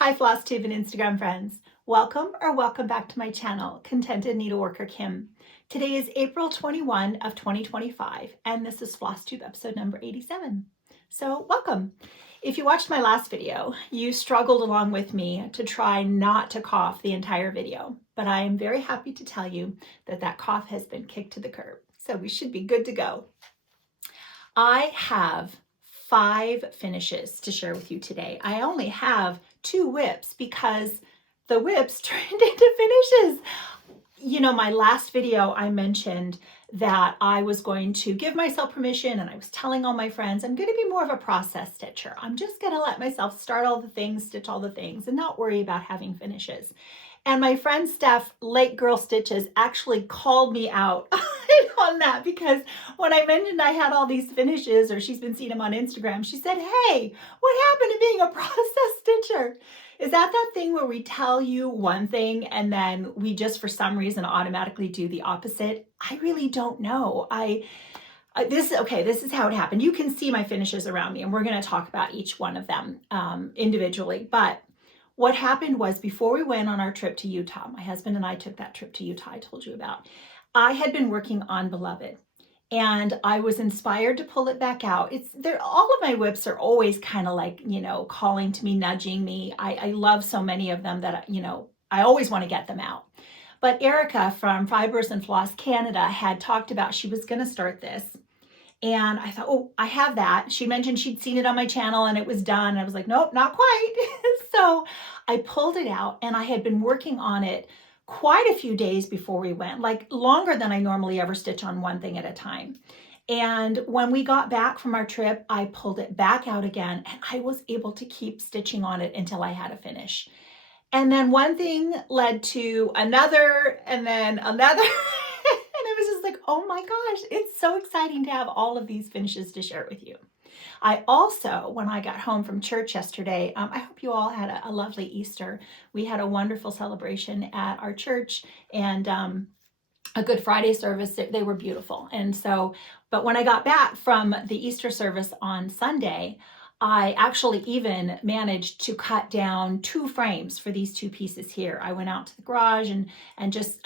Hi Flosstube and Instagram friends. Welcome or welcome back to my channel, Contented Needleworker Kim. Today is April 21 of 2025 and this is Flosstube episode number 87. So welcome. If you watched my last video, you struggled along with me to try not to cough the entire video, but I am very happy to tell you that that cough has been kicked to the curb. So we should be good to go. I have 5 finishes to share with you today. I only have 2 whips because the whips turned into finishes. You know, my last video I mentioned that I was going to give myself permission and I was telling all my friends, I'm going to be more of a process stitcher. I'm just going to let myself start all the things, stitch all the things, and not worry about having finishes. And my friend Steph, Late Girl Stitches, actually called me out on that because when I mentioned I had all these finishes, or she's been seeing them on Instagram, she said, hey, what happened to being a process stitcher? Is that thing where we tell you one thing and then we just for some reason automatically do the opposite? I really don't know. This is how it happened. You can see my finishes around me and we're going to talk about each one of them individually. But what happened was before we went on our trip to Utah, my husband and I took that trip to Utah I told you about. I had been working on Beloved and I was inspired to pull it back out. All of my whips are always kind of like, you know, calling to me, nudging me. I love so many of them that, you know, I always want to get them out. But Erica from Fibers and Floss Canada had talked about she was going to start this. And I thought, oh, I have that. She mentioned she'd seen it on my channel and it was done. And I was like, nope, not quite. So I pulled it out and I had been working on it quite a few days before we went, like longer than I normally ever stitch on one thing at a time. And when we got back from our trip, I pulled it back out again and I was able to keep stitching on it until I had a finish. And then one thing led to another and then another. And it was just like, oh my gosh, it's so exciting to have all of these finishes to share with you. I also, when I got home from church yesterday, I hope you all had a lovely Easter. We had a wonderful celebration at our church and a Good Friday service. They were beautiful. And so, but when I got back from the Easter service on Sunday, I actually even managed to cut down 2 frames for these 2 pieces here. I went out to the garage and just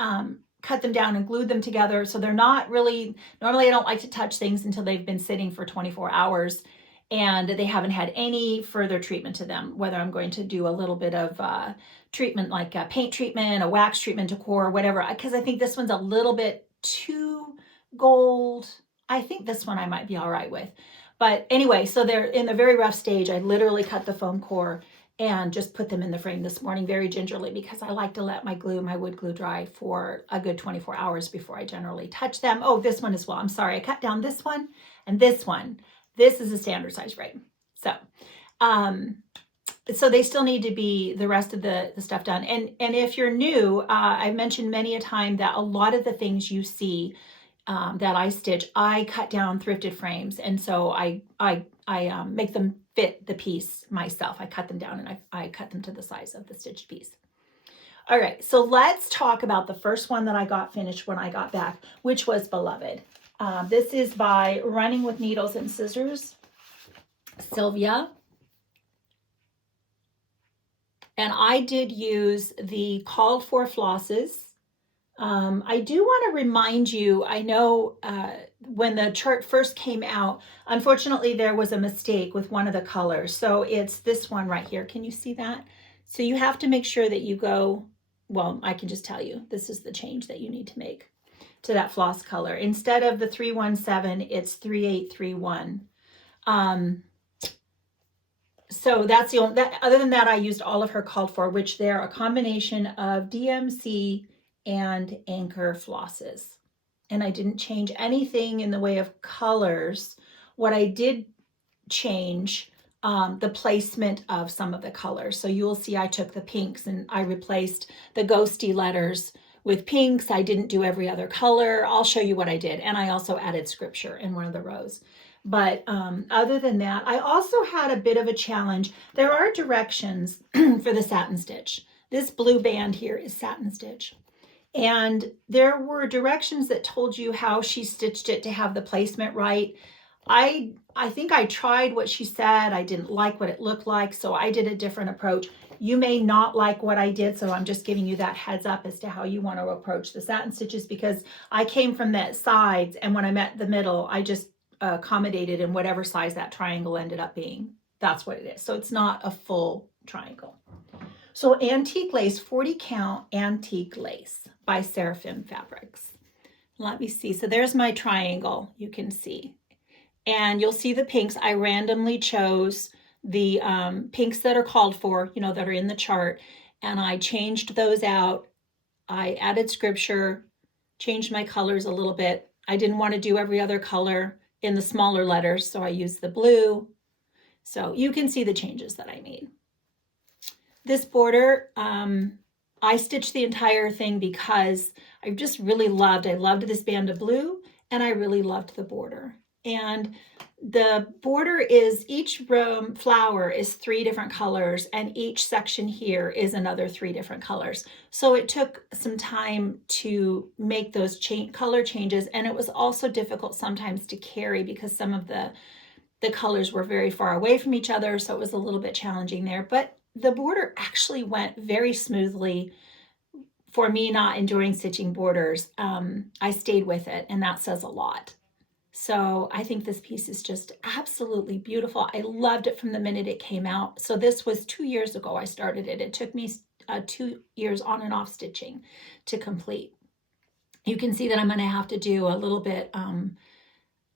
cut them down and glued them together. So they're not really, normally I don't like to touch things until they've been sitting for 24 hours and they haven't had any further treatment to them, whether I'm going to do a little bit of treatment like a paint treatment, a wax treatment, decor, whatever, because I think this one's a little bit too gold. I think this one I might be all right with. But anyway, so they're in the very rough stage. I literally cut the foam core and just put them in the frame this morning very gingerly because I like to let my wood glue dry for a good 24 hours before I generally touch them. Oh, this one as well. I'm sorry. I cut down this one and this one. This is a standard size frame. So, so they still need to be the rest of the stuff done. And if you're new, I've mentioned many a time that a lot of the things you see that I stitch, I cut down thrifted frames. And so I make them fit the piece myself. I cut them down and I cut them to the size of the stitched piece. All right, so let's talk about the first one that I got finished when I got back, which was Beloved. This is by Running with Needles and Scissors, Sylvia. And I did use the called for flosses. I do want to remind you, I know when the chart first came out, unfortunately there was a mistake with one of the colors. So it's this one right here. Can you see that? So you have to make sure that you go, well, I can just tell you, this is the change that you need to make to that floss color. Instead of the 317, it's 3831. So that's the only, other than that, I used all of her called for, which they're a combination of DMC and anchor flosses. And I didn't change anything in the way of colors. What I did change, the placement of some of the colors. So you'll see I took the pinks and I replaced the ghosty letters with pinks. I didn't do every other color. I'll show you what I did. And I also added scripture in one of the rows. But other than that, I also had a bit of a challenge. There are directions for the satin stitch. This blue band here is satin stitch. And there were directions that told you how she stitched it to have the placement right. I think I tried what she said. I didn't like what it looked like, so I did a different approach. You may not like what I did, so I'm just giving you that heads up as to how you want to approach the satin stitches, because I came from the sides, and when I met the middle, I just accommodated in whatever size that triangle ended up being. That's what it is. So it's not a full triangle. So antique lace, 40 count antique lace by Seraphim Fabrics. Let me see. So there's my triangle, you can see. And you'll see the pinks. I randomly chose the pinks that are called for, you know, that are in the chart. And I changed those out. I added scripture, changed my colors a little bit. I didn't want to do every other color in the smaller letters, so I used the blue. So you can see the changes that I made. This border, I stitched the entire thing because I just really loved this band of blue, and I really loved the border. And the border is, each flower is 3 different colors, and each section here is another 3 different colors. So it took some time to make those color changes, and it was also difficult sometimes to carry because some of the colors were very far away from each other, so it was a little bit challenging there. But the border actually went very smoothly. For me not enjoying stitching borders, I stayed with it, and that says a lot. So I think this piece is just absolutely beautiful. I loved it from the minute it came out. So this was 2 years ago I started it. It took me 2 years on and off stitching to complete. You can see that I'm going to have to do a little bit.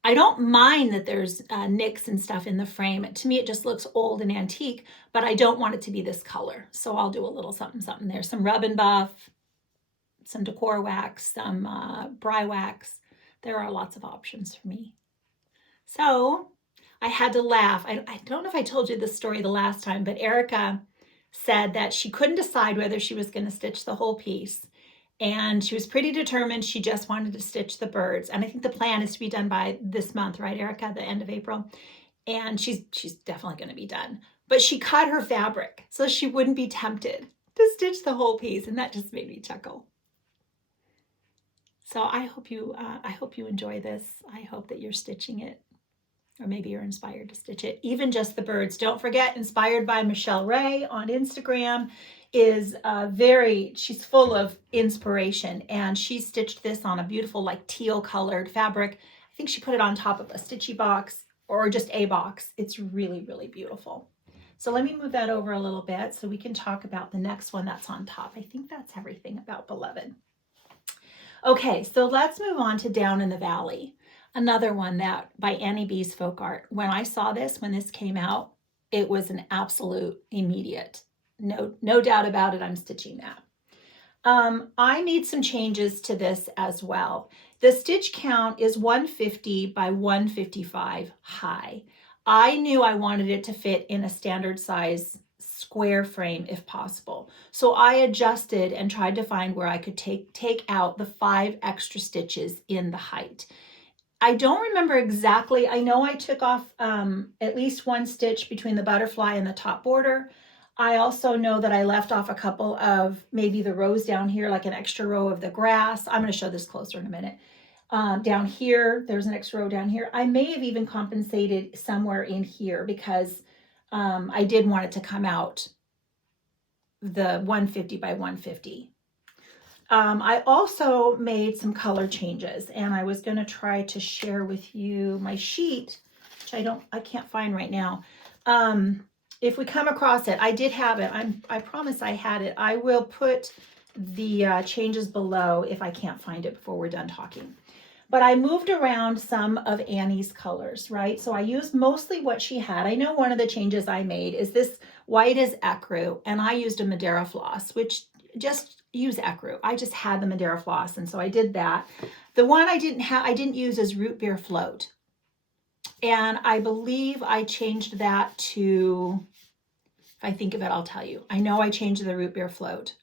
I don't mind that there's nicks and stuff in the frame. To me, it just looks old and antique, but I don't want it to be this color. So I'll do a little something, something there. Some rub and buff, some decor wax, some bry wax. There are lots of options for me. So I had to laugh. I don't know if I told you this story the last time, but Erica said that she couldn't decide whether she was going to stitch the whole piece. And she was pretty determined. She just wanted to stitch the birds. And I think the plan is to be done by this month, right, Erica? The end of April. And she's definitely going to be done. But she cut her fabric so she wouldn't be tempted to stitch the whole piece. And that just made me chuckle. So I hope you enjoy this. I hope that you're stitching it, or maybe you're inspired to stitch it. Even just the birds. Don't forget, Inspired by Michelle Ray on Instagram is she's full of inspiration, and she stitched this on a beautiful like teal colored fabric. I think she put it on top of a stitchy box or just a box. It's really, really beautiful. So let me move that over a little bit so we can talk about the next one that's on top. I think that's everything about Beloved. Okay, so let's move on to Down in the Valley. Another one that by Annie B's Folk Art. When I saw this, when this came out, it was an absolute immediate. No doubt about it, I'm stitching that. I made some changes to this as well. The stitch count is 150 by 155 high. I knew I wanted it to fit in a standard size square frame if possible. So I adjusted and tried to find where I could take out the 5 extra stitches in the height. I don't remember exactly. I know I took off at least 1 stitch between the butterfly and the top border. I also know that I left off a couple of maybe the rows down here, like an extra row of the grass. I'm going to show this closer in a minute. Down here, there's an extra row down here. I may have even compensated somewhere in here because I did want it to come out the 150 by 150. I also made some color changes, and I was going to try to share with you my sheet, which I can't find right now. If we come across it, I did have it. I promise I had it. I will put the changes below if I can't find it before we're done talking. But I moved around some of Annie's colors, right? So I used mostly what she had. I know one of the changes I made is this white is ecru, and I used a Madeira floss, which just use ecru. I just had the Madeira floss, and so I did that. The one I didn't use is root beer float. And I believe I changed that to, if I think of it, I'll tell you. I know I changed the root beer float.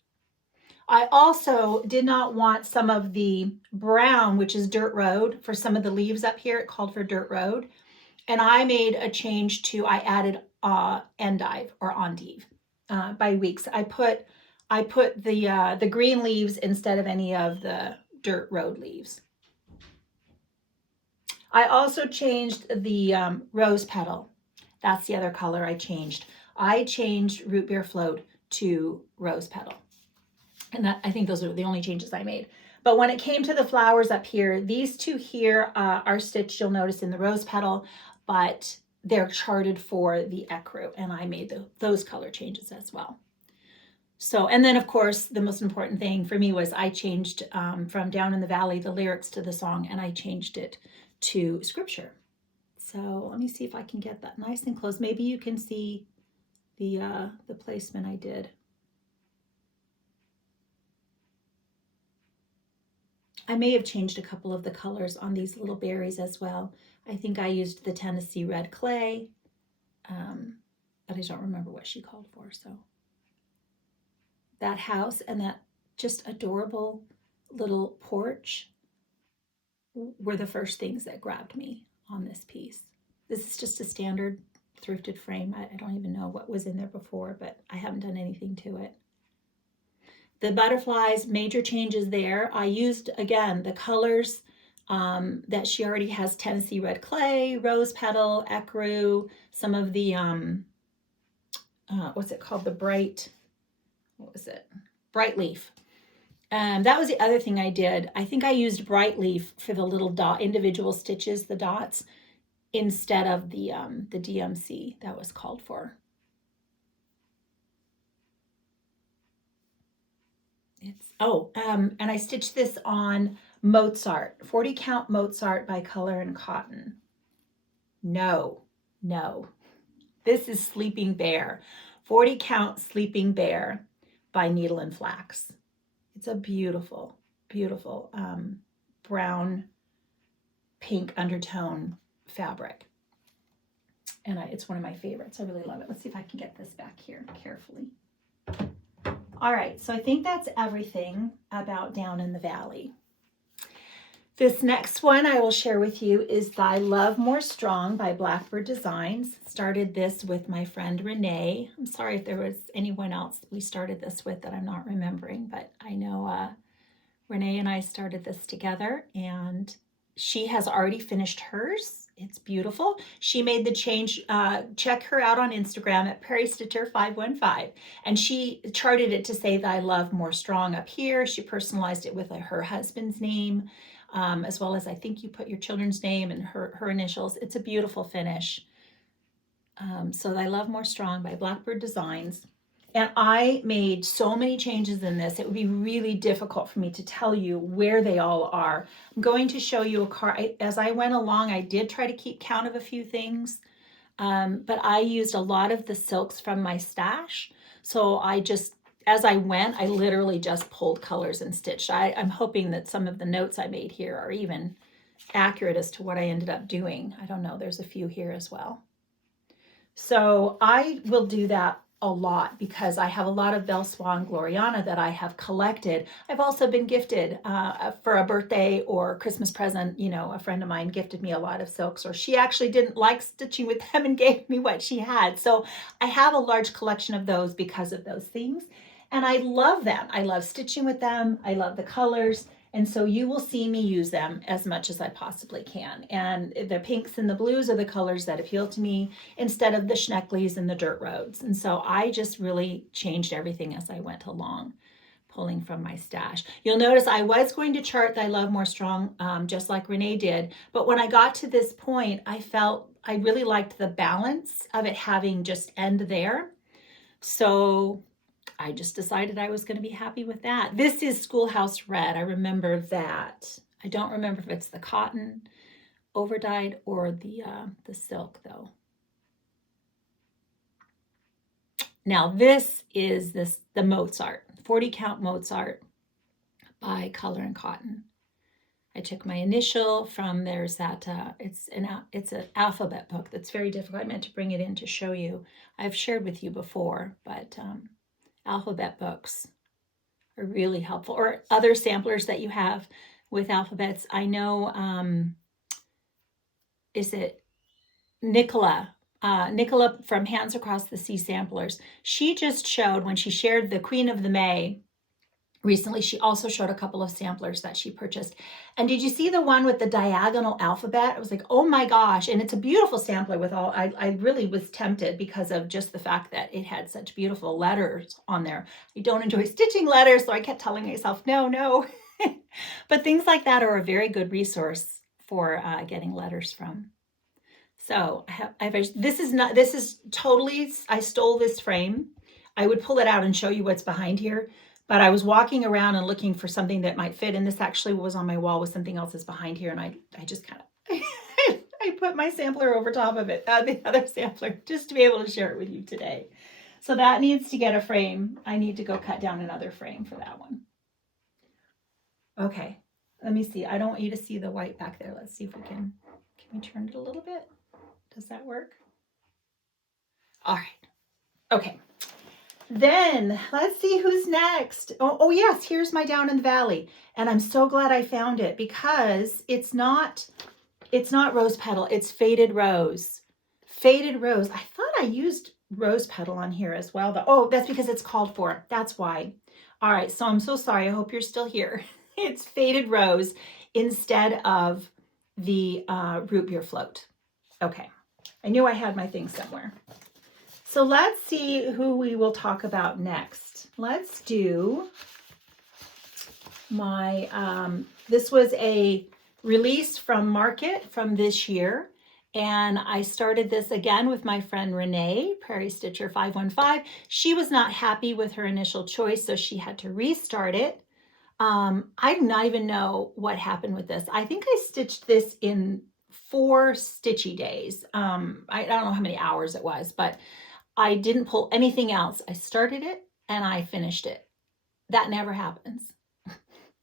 I also did not want some of the brown, which is dirt road, for some of the leaves up here. It called for dirt road. And I made a change to, I added endive or endive by weeks. I put the green leaves instead of any of the dirt road leaves. I also changed the rose petal. That's the other color I changed. I changed Root Beer Float to rose petal. And that, I think those are the only changes I made. But when it came to the flowers up here, these two here are stitched, you'll notice, in the rose petal, but they're charted for the ecru, and I made those color changes as well. So, and then of course, the most important thing for me was I changed from Down in the Valley, the lyrics to the song, and I changed it to Scripture. So let me see if I can get that nice and close. Maybe you can see the placement I did. I may have changed a couple of the colors on these little berries as well. I think I used the Tennessee red clay, but I don't remember what she called for. So that house and that just adorable little porch were the first things that grabbed me on this piece. This is just a standard thrifted frame. I don't even know what was in there before, but I haven't done anything to it. The butterflies, major changes there. I used, again, the colors that she already has: Tennessee red clay, rose petal, ecru, some of the, what's it called? The bright, what was it? Bright leaf. That was the other thing I did. I think I used bright leaf for the little dot, individual stitches, the dots, instead of the DMC that was called for. And I stitched this on Mozart, 40 count Mozart by Color and Cotton. No, this is Sleeping Bear, 40 count Sleeping Bear by Needle and Flax. It's a beautiful, beautiful brown pink undertone fabric. And it's one of my favorites. I really love it. Let's see if I can get this back here carefully. All right, so I think that's everything about Down in the Valley. This next one I will share with you is Thy Love More Strong by Blackbird Designs. Started this with my friend Renee. I'm sorry if there was anyone else we started this with that I'm not remembering, but I know Renee and I started this together, and she has already finished hers. It's beautiful. She made the change. Check her out on Instagram at PrairieStitcher515. And she charted it to say Thy Love More Strong up here. She personalized it with her husband's name, as well as I think you put your children's name and her initials. It's a beautiful finish. So Thy Love More Strong by Blackbird Designs. And I made so many changes in this, it would be really difficult for me to tell you where they all are. I'm going to show you a card. As I went along, I did try to keep count of a few things, but I used a lot of the silks from my stash. So as I went, I literally just pulled colors and stitched. I'm hoping that some of the notes I made here are even accurate as to what I ended up doing. I don't know, there's a few here as well. So I will do that a lot because I have a lot of Belle Swan Gloriana that I have collected. I've also been gifted for a birthday or Christmas present. You know, a friend of mine gifted me a lot of silks, or she actually didn't like stitching with them and gave me what she had. So I have a large collection of those because of those things. And I love them. I love stitching with them. I love the colors. And so you will see me use them as much as I possibly can. And the pinks and the blues are the colors that appeal to me instead of the Schnecklies and the dirt roads. And so I just really changed everything as I went along, pulling from my stash. You'll notice I was going to chart Thy Love More Strong, just like Renee did. But when I got to this point, I felt I really liked the balance of it having just end there. So I just decided I was going to be happy with that. This is Schoolhouse Red. I remember that. I don't remember if it's the cotton overdyed or the silk though. Now this is the Mozart, 40 count Mozart by Color and Cotton. I took my initial from, there's that, it's an alphabet book that's very difficult. I meant to bring it in to show you. I've shared with you before, but alphabet books are really helpful, or other samplers that you have with alphabets. I know, is it Nicola? Nicola from Hands Across the Sea Samplers. She just showed, when she shared the Queen of the May recently. She also showed a couple of samplers that she purchased. And did you see the one with the diagonal alphabet? I was like, oh my gosh. And it's a beautiful sampler with all, I really was tempted because of just the fact that it had such beautiful letters on there. I don't enjoy stitching letters, so I kept telling myself, no. But things like that are a very good resource for getting letters from. So this is totally, I stole this frame. I would pull it out and show you what's behind here, but I was walking around and looking for something that might fit, and this actually was on my wall with something else is behind here, and I just kind of I put my sampler over top of it, the other sampler, just to be able to share it with you today. So that needs to get a frame. I need to go cut down another frame for that one. Okay, let me see. I don't want you to see the white back there. Let's see if we can we turn it a little bit? Does that work? All right. Okay. Then let's see who's next. Oh yes, here's my Down in the Valley. And I'm so glad I found it because it's not rose petal, it's faded rose. Faded rose. I thought I used rose petal on here as well. Oh, that's because it's called for. That's why. All right, so I'm so sorry. I hope you're still here. It's faded rose instead of the root beer float. Okay. I knew I had my thing somewhere. So let's see who we will talk about next. Let's do my, this was a release from Market from this year. And I started this again with my friend Renee, Prairie Stitcher 515. She was not happy with her initial choice, so she had to restart it. I do not even know what happened with this. I think I stitched this in 4 stitchy days. I don't know how many hours it was, but I didn't pull anything else. I started it and I finished it. That never happens.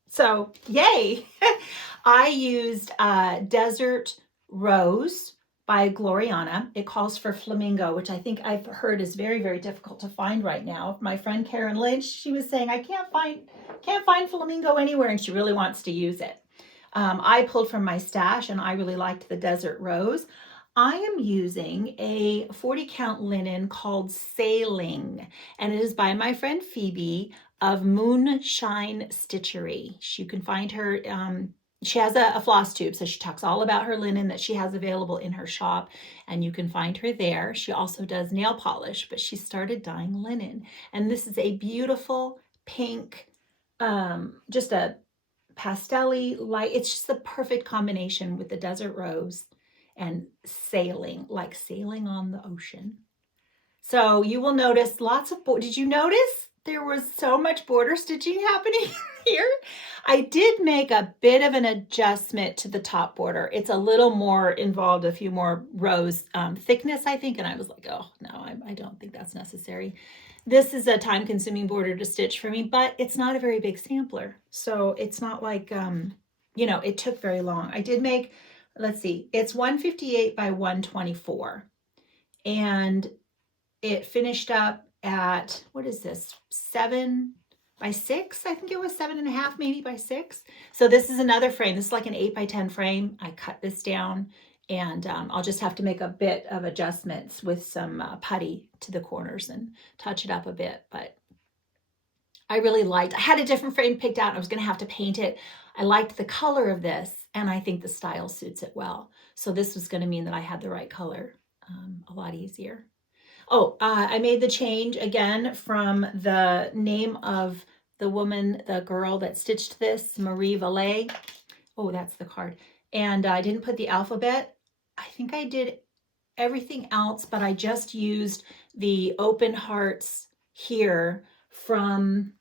So yay. I used Desert Rose by Gloriana. It calls for flamingo, which I think I've heard is very, very difficult to find right now. My friend Karen Lynch, she was saying, I can't find flamingo anywhere, and she really wants to use it. I pulled from my stash and I really liked the Desert Rose. I am using a 40 count linen called Sailing, and it is by my friend Phoebe of Moonshine Stitchery. You can find her, she has a floss tube, so she talks all about her linen that she has available in her shop, and you can find her there. She also does nail polish, but she started dyeing linen, and this is a beautiful pink, just a pastel-y light. It's just the perfect combination with the Desert Rose and sailing, like sailing on the ocean. So you will notice lots of, did you notice there was so much border stitching happening here? I did make a bit of an adjustment to the top border. It's a little more involved, a few more rows thickness, I think. And I was like, oh no, I don't think that's necessary. This is a time-consuming border to stitch for me, but it's not a very big sampler. So it's not like, it took very long. I did make, let's see, it's 158 by 124. And it finished up at, what is this, 7 by 6? I think it was 7.5 maybe by 6. So this is another frame. This is like an 8 by 10 frame. I cut this down, and I'll just have to make a bit of adjustments with some putty to the corners and touch it up a bit. But I really liked, I had a different frame picked out. I was going to have to paint it. I liked the color of this, and I think the style suits it well. So this was going to mean that I had the right color a lot easier. Oh, I made the change again from the name of the woman, the girl that stitched this, Marie Valet. Oh, that's the card. And I didn't put the alphabet. I think I did everything else, but I just used the open hearts here from,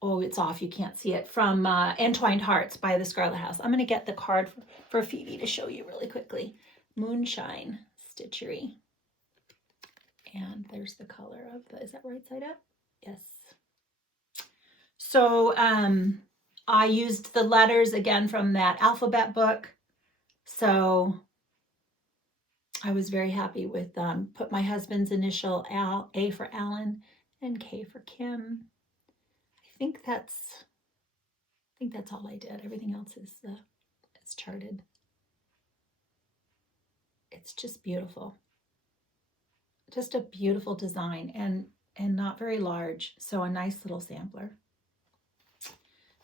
oh, it's off, you can't see it, from Entwined Hearts by the Scarlet House. I'm going to get the card for Phoebe to show you really quickly. Moonshine Stitchery. And there's the color of the, is that right side up? Yes. So I used the letters again from that alphabet book. So I was very happy with, put my husband's initial A for Alan and K for Kim. I think that's all I did. Everything else is charted. It's just beautiful. Just a beautiful design and not very large. So a nice little sampler.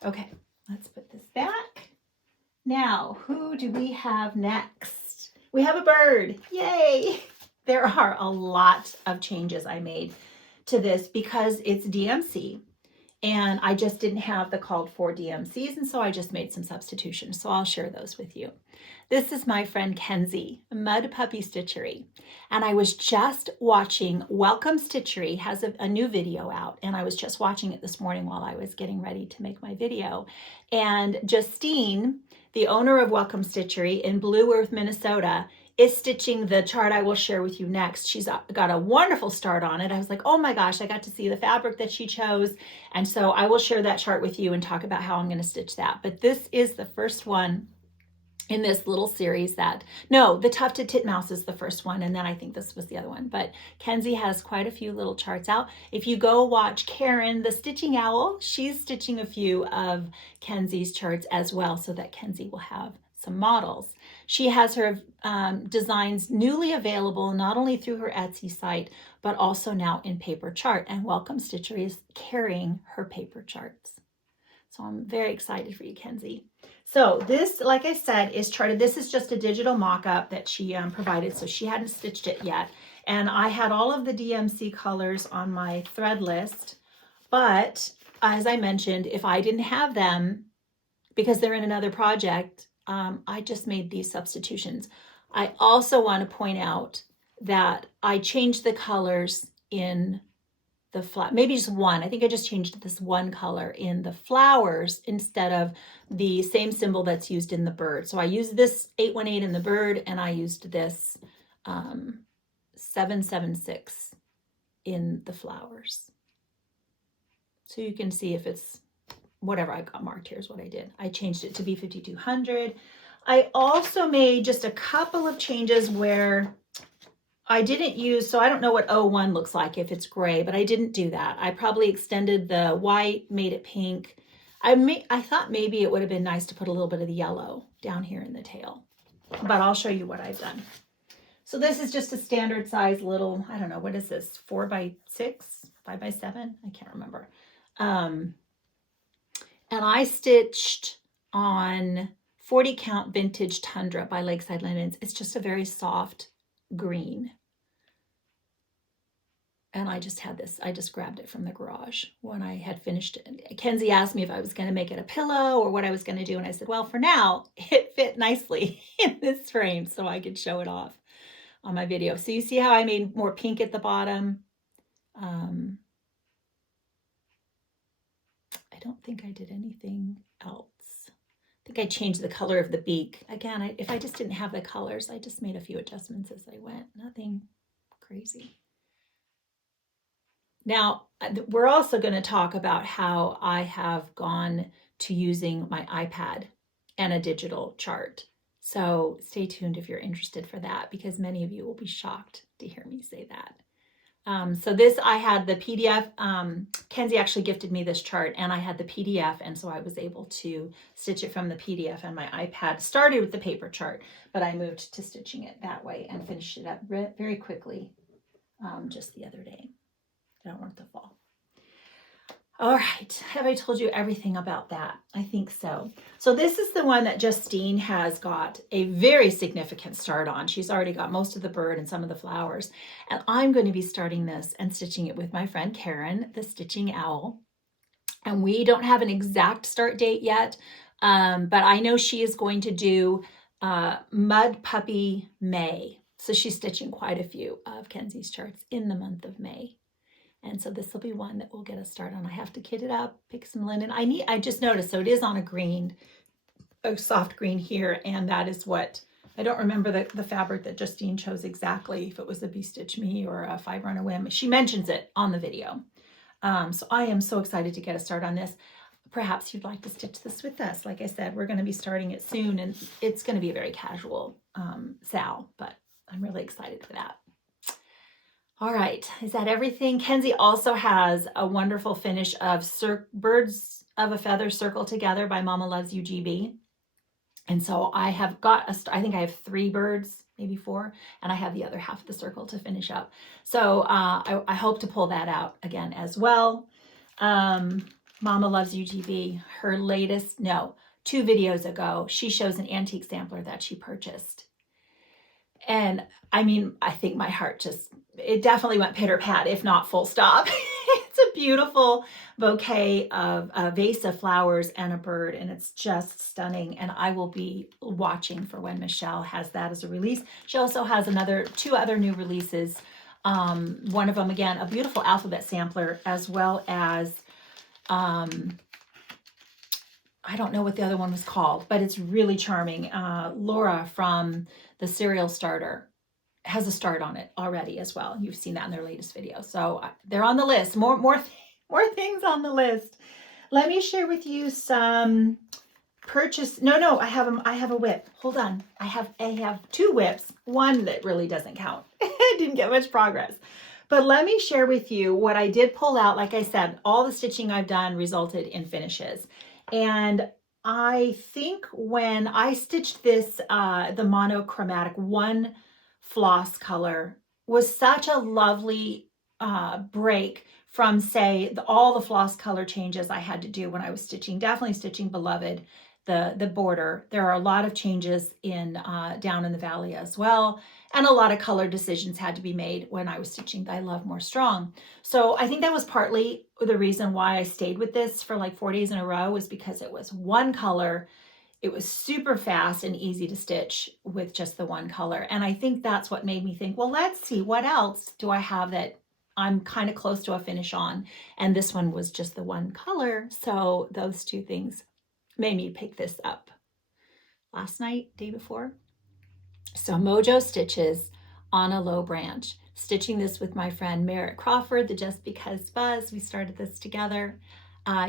Okay, let's put this back. Now, who do we have next? We have a bird. Yay! There are a lot of changes I made to this because it's DMC. And I just didn't have the called for DMCs, and so I just made some substitutions. So I'll share those with you. This is my friend Kenzie, Mud Puppy Stitchery. And I was just watching, Welcome Stitchery has a new video out, and I was just watching it this morning while I was getting ready to make my video. And Justine, the owner of Welcome Stitchery in Blue Earth, Minnesota, is stitching the chart I will share with you next. She's got a wonderful start on it. I was like, oh my gosh, I got to see the fabric that she chose. And so I will share that chart with you and talk about how I'm going to stitch that. But this is the first one in this little series the Tufted Titmouse is the first one. And then I think this was the other one. But Kenzie has quite a few little charts out. If you go watch Karen, the Stitching Owl, she's stitching a few of Kenzie's charts as well so that Kenzie will have some models. She has her designs newly available not only through her Etsy site, but also now in paper chart. And Welcome Stitchery is carrying her paper charts. So I'm very excited for you, Kenzie. So this, like I said, is charted. This is just a digital mock-up that she provided, so she hadn't stitched it yet. And I had all of the DMC colors on my thread list, but as I mentioned, if I didn't have them, because they're in another project, I just made these substitutions. I also want to point out that I changed the colors in the maybe just one. I think I just changed this one color in the flowers instead of the same symbol that's used in the bird. So I used this 818 in the bird, and I used this 776 in the flowers. So you can see if it's whatever I got marked here is what I did. I changed it to be 5200. I also made just a couple of changes where I didn't use, so I don't know what 01 looks like if it's gray, but I didn't do that. I probably extended the white, made it pink. I thought maybe it would have been nice to put a little bit of the yellow down here in the tail, but I'll show you what I've done. So this is just a standard size little, I don't know, what is this, 4x6, 5x7? I can't remember. And I stitched on 40 Count Vintage Tundra by Lakeside Linens. It's just a very soft green. And I just had this, I just grabbed it from the garage when I had finished it. Kenzie asked me if I was going to make it a pillow or what I was going to do. And I said, well, for now, it fit nicely in this frame so I could show it off on my video. So you see how I made more pink at the bottom. I don't think I did anything else. I think I changed the color of the beak. Again, if I just didn't have the colors, I just made a few adjustments as I went. Nothing crazy. Now, we're also going to talk about how I have gone to using my iPad and a digital chart. So stay tuned if you're interested for that, because many of you will be shocked to hear me say that. So this, I had the PDF, Kenzie actually gifted me this chart, and I had the PDF, and so I was able to stitch it from the PDF, and my iPad started with the paper chart, but I moved to stitching it that way and finished it up very quickly just the other day. I don't want it to fall. All right, have I told you everything about that? I think so. So this is the one that Justine has got a very significant start on. She's already got most of the bird and some of the flowers. And I'm going to be starting this and stitching it with my friend Karen, the Stitching Owl. And we don't have an exact start date yet, but I know she is going to do Mud Puppy May. So she's stitching quite a few of Kenzie's charts in the month of May. And so this will be one that will get us started on. I have to kit it up, pick some linen. I just noticed, so it is on a soft green here, and that is what, I don't remember the fabric that Justine chose exactly, if it was a Be-Stitch Me or a Fiber on a Whim. She mentions it on the video. So I am so excited to get a start on this. Perhaps you'd like to stitch this with us. Like I said, we're going to be starting it soon, and it's going to be a very casual sal, but I'm really excited for that. All right, is that everything? Kenzie also has a wonderful finish of Birds of a Feather Circle Together by Mama Loves You GB. And so I have got, I think I have 3 birds, maybe 4, and I have the other half of the circle to finish up. So I hope to pull that out again as well. Mama Loves UGB, her latest, no, 2 videos ago, she shows an antique sampler that she purchased. And I mean, I think my heart just, it definitely went pitter pat, if not full stop. It's a beautiful bouquet of a vase of flowers and a bird, and it's just stunning. And I will be watching for when Michelle has that as a release. She also has 2 other new releases. One of them, again, a beautiful alphabet sampler, as well as, I don't know what the other one was called, but it's really charming. Laura from the Cereal Starter has a start on it already as well. You've seen that in their latest video. So they're on the list. More things on the list. Let me share with you some purchase. No, I have a whip. Hold on. I have 2 whips. One that really doesn't count. I didn't get much progress. But let me share with you what I did pull out. Like I said, all the stitching I've done resulted in finishes. And I think when I stitched this, the monochromatic 1 floss color was such a lovely break from, say, all the floss color changes I had to do when I was stitching, definitely stitching Beloved, the border. There are a lot of changes in down in the valley as well. And a lot of color decisions had to be made when I was stitching I Love More Strong. So I think that was partly the reason why I stayed with this for like 4 days in a row, was because it was 1 color. It was super fast and easy to stitch with just the 1 color. And I think that's what made me think, well, let's see, what else do I have that I'm kind of close to a finish on? And this one was just the 1 color. So those 2 things made me pick this up last night, day before. So Mojo Stitches on a Low Branch, stitching this with my friend Merritt Crawford, the Just Because Buzz. We started this together.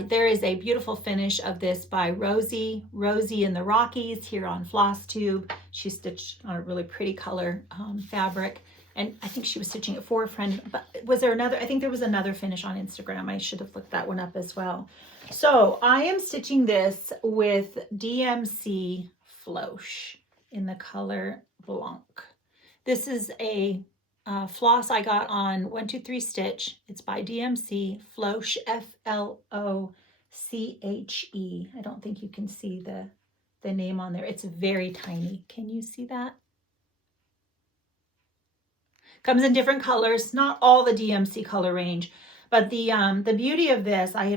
There is a beautiful finish of this by Rosie in the Rockies here on Flosstube. She stitched on a really pretty color fabric, and I think she was stitching it for a friend. But was there another? I think there was another finish on Instagram. I should have looked that one up as well. So I am stitching this with DMC Floche in the color Blanc. This is a floss I got on 123 Stitch. It's by DMC Floche, Floche. I don't think you can see the name on there. It's very tiny. Can you see that? Comes in different colors, not all the DMC color range, but the beauty of this, I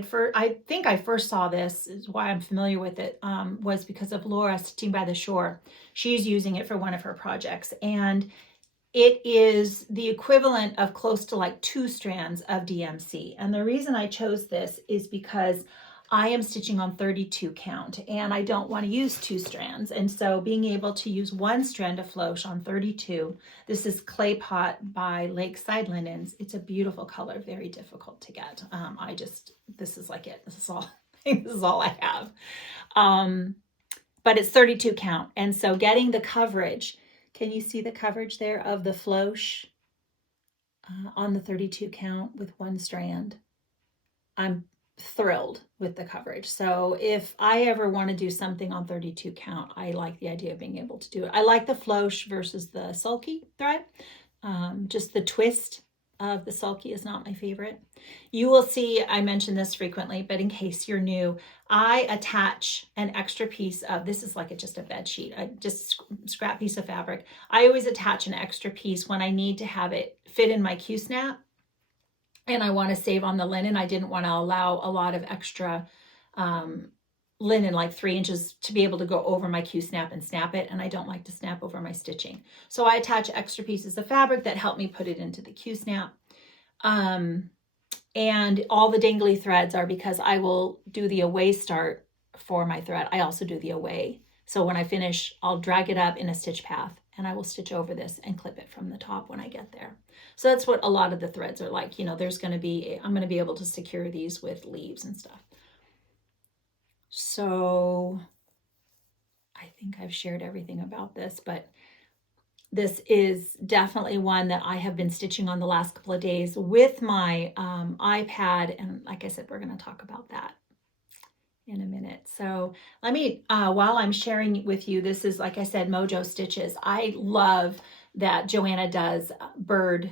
think I first saw this, is why I'm familiar with it, was because of Laura Stitching by the Shore. She's using it for one of her projects, and it is the equivalent of close to like 2 strands of DMC. And the reason I chose this is because I am stitching on 32 count, and I don't want to use 2 strands. And so being able to use 1 strand of Floche on 32, this is Clay Pot by Lakeside Linens. It's a beautiful color, very difficult to get. This is like it. This is all I have. But it's 32 count. And so getting the coverage, can you see the coverage there of the Floche on the 32 count with 1 strand? I'm thrilled with the coverage. So if I ever want to do something on 32 count, I like the idea of being able to do it. I like the Floche versus the sulky thread. Just the twist of the sulky is not my favorite. You will see, I mention this frequently, but in case you're new, I attach an extra piece of, this is like just a bed sheet, just scrap piece of fabric. I always attach an extra piece when I need to have it fit in my Q-snap, and I want to save on the linen. I didn't want to allow a lot of extra linen, like 3 inches, to be able to go over my Q-snap and snap it, and I don't like to snap over my stitching. So I attach extra pieces of fabric that help me put it into the Q-snap. And all the dangly threads are because I will do the away start for my thread. I also do the away. So when I finish, I'll drag it up in a stitch path, and I will stitch over this and clip it from the top when I get there. So that's what a lot of the threads are like. You know, I'm going to be able to secure these with leaves and stuff. So I think I've shared everything about this, but this is definitely one that I have been stitching on the last couple of days with my iPad. And like I said, we're going to talk about that in a minute. So let me, while I'm sharing with you, this is, like I said, Mojo Stitches. I love that Joanna does bird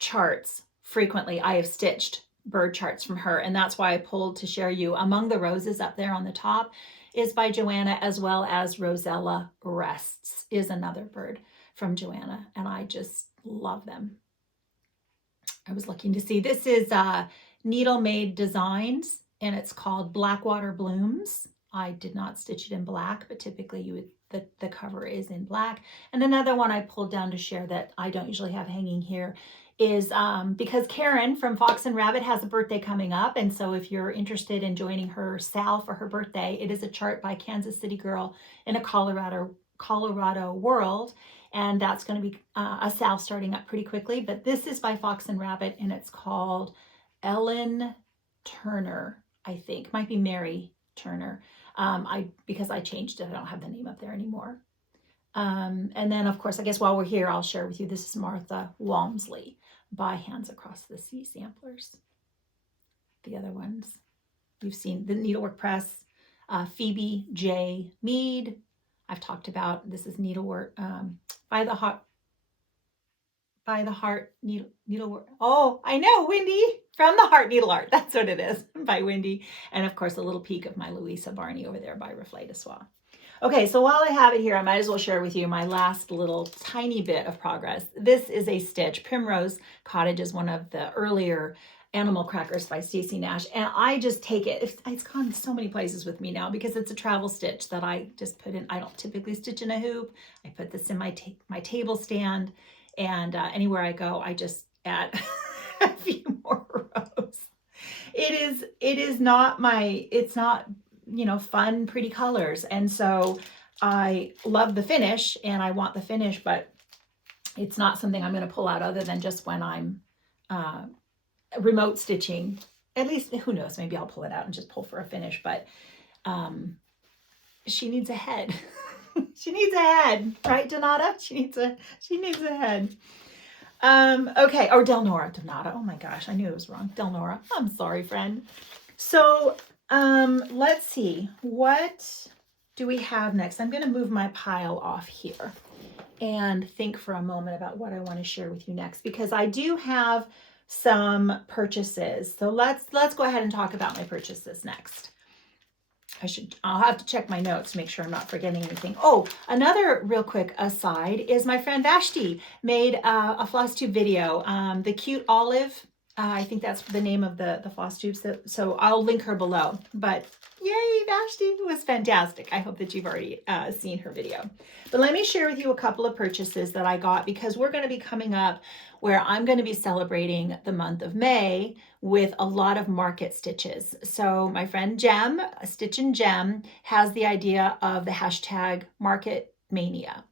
charts frequently. I have stitched bird charts from her, and that's why I pulled to share you. Among the Roses up there on the top is by Joanna, as well as Rosella Rests is another bird from Joanna, and I just love them. I was looking to see, this is Needle Made Designs, and it's called Blackwater Blooms. I did not stitch it in black, but typically you would, the cover is in black. And another one I pulled down to share that I don't usually have hanging here is because Karen from Fox and Rabbit has a birthday coming up. And so if you're interested in joining her sal for her birthday, it is a chart by Kansas City Girl in a Colorado world. And that's going to be a sal starting up pretty quickly. But this is by Fox and Rabbit, and it's called Ellen Turner, I think. Might be Mary Turner. Because I changed it, I don't have the name up there anymore. And then, of course, I guess while we're here, I'll share with you, this is Martha Walmsley by Hands Across the Sea Samplers. The other ones you've seen, the Needlework Press, Phoebe J. Mead. I've talked about, this is Needlework, by the Heart Needlework. Oh, I know, Wendy, from the Heart Needle Art. That's what it is, by Wendy. And of course, a little peek of my Louisa Barney over there by Reflet de Soie. Okay, so while I have it here, I might as well share with you my last little tiny bit of progress. This is a stitch. Primrose Cottage is one of the earlier Animal Crackers by Stacey Nash, and I just take it. It's gone so many places with me now because it's a travel stitch that I just put in. I don't typically stitch in a hoop. I put this in my table stand, and anywhere I go, I just add a few more rows. It is not it's not, you know, fun, pretty colors. And so I love the finish and I want the finish, but it's not something I'm going to pull out other than just when I'm remote stitching. At least, who knows, maybe I'll pull it out and just pull for a finish, but she needs a head. She needs a head, right, Donata? She needs a head. Okay, or Delnora, Donata. Oh my gosh, I knew it was wrong. Delnora. I'm sorry, friend. So let's see, what do we have next? I'm going to move my pile off here and think for a moment about what I want to share with you next, because I do have some purchases. So let's go ahead and talk about my purchases next. I'll have to check my notes to make sure I'm not forgetting anything. Oh, another real quick aside is my friend Vashti made a Flosstube video, the cute olive. I think that's the name of the Flosstubes. So I'll link her below. But yay, Vashti, it was fantastic. I hope that you've already seen her video. But let me share with you a couple of purchases that I got, because we're going to be coming up where I'm going to be celebrating the month of May with a lot of market stitches. So my friend Jem, Stitch and Jem, has the idea of the hashtag Market Mania.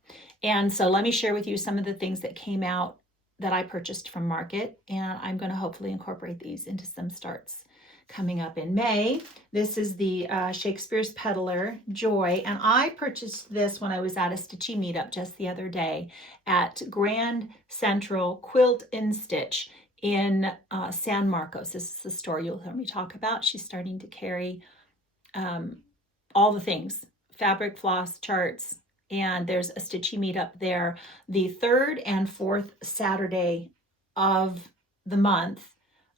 And so let me share with you some of the things that came out that I purchased from Market, and I'm going to hopefully incorporate these into some starts coming up in May. This is the Shakespeare's Peddler Joy, and I purchased this when I was at a Stitchy meetup just the other day at Grand Central Quilt and Stitch in San Marcos. This is the store you'll hear me talk about. She's starting to carry all the things, fabric, floss, charts, and there's a Stitchy meetup there the 3rd and 4th Saturday of the month.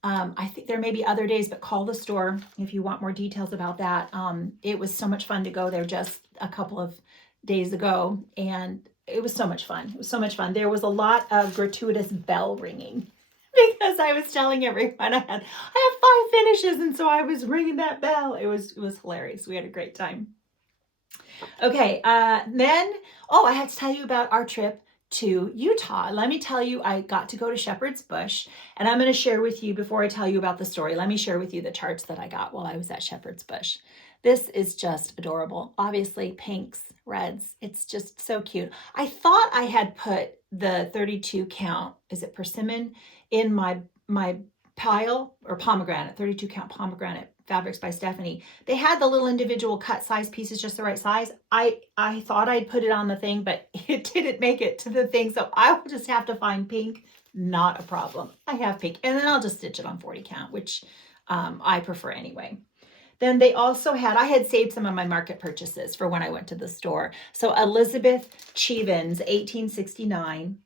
I think there may be other days, but call the store if you want more details about that. It was so much fun to go there just a couple of days ago, and it was so much fun. It was so much fun. There was a lot of gratuitous bell ringing because I was telling everyone I have 5 finishes, and so I was ringing that bell. It was hilarious. We had a great time. Okay, then, I had to tell you about our trip to Utah. Let me tell you, I got to go to Shepherd's Bush, and I'm going to share with you, before I tell you about the story, let me share with you the charts that I got while I was at Shepherd's Bush. This is just adorable. Obviously, pinks, reds. It's just so cute. I thought I had put the 32 count, is it persimmon, in my pile, or pomegranate, 32 count pomegranate fabrics by Stephanie. They had the little individual cut size pieces just the right size. I thought I'd put it on the thing, but it didn't make it to the thing. So I will just have to find pink. Not a problem. I have pink, and then I'll just stitch it on 40 count, which I prefer anyway. Then they also I had saved some of my Market purchases for when I went to the store. So Elizabeth Cheven's 1869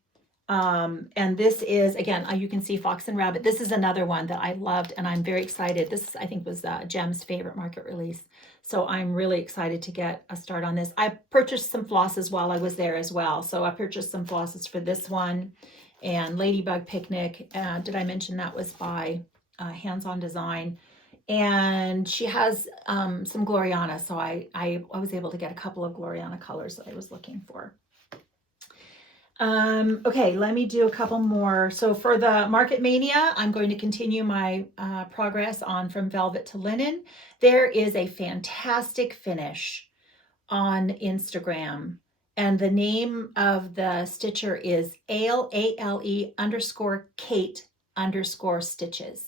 And this is, again, you can see Fox and Rabbit. This is another one that I loved, and I'm very excited. This, I think, was Jem's favorite market release. So I'm really excited to get a start on this. I purchased some flosses while I was there as well. So I purchased some flosses for this one and Ladybug Picnic. Did I mention that was by Hands On Design? And she has some Gloriana. So I was able to get a couple of Gloriana colors that I was looking for. Okay, let me do a couple more. So for the Market Mania, I'm going to continue my progress on From Velvet to Linen. There is a fantastic finish on Instagram, and the name of the stitcher is ALE_Kate_stitches.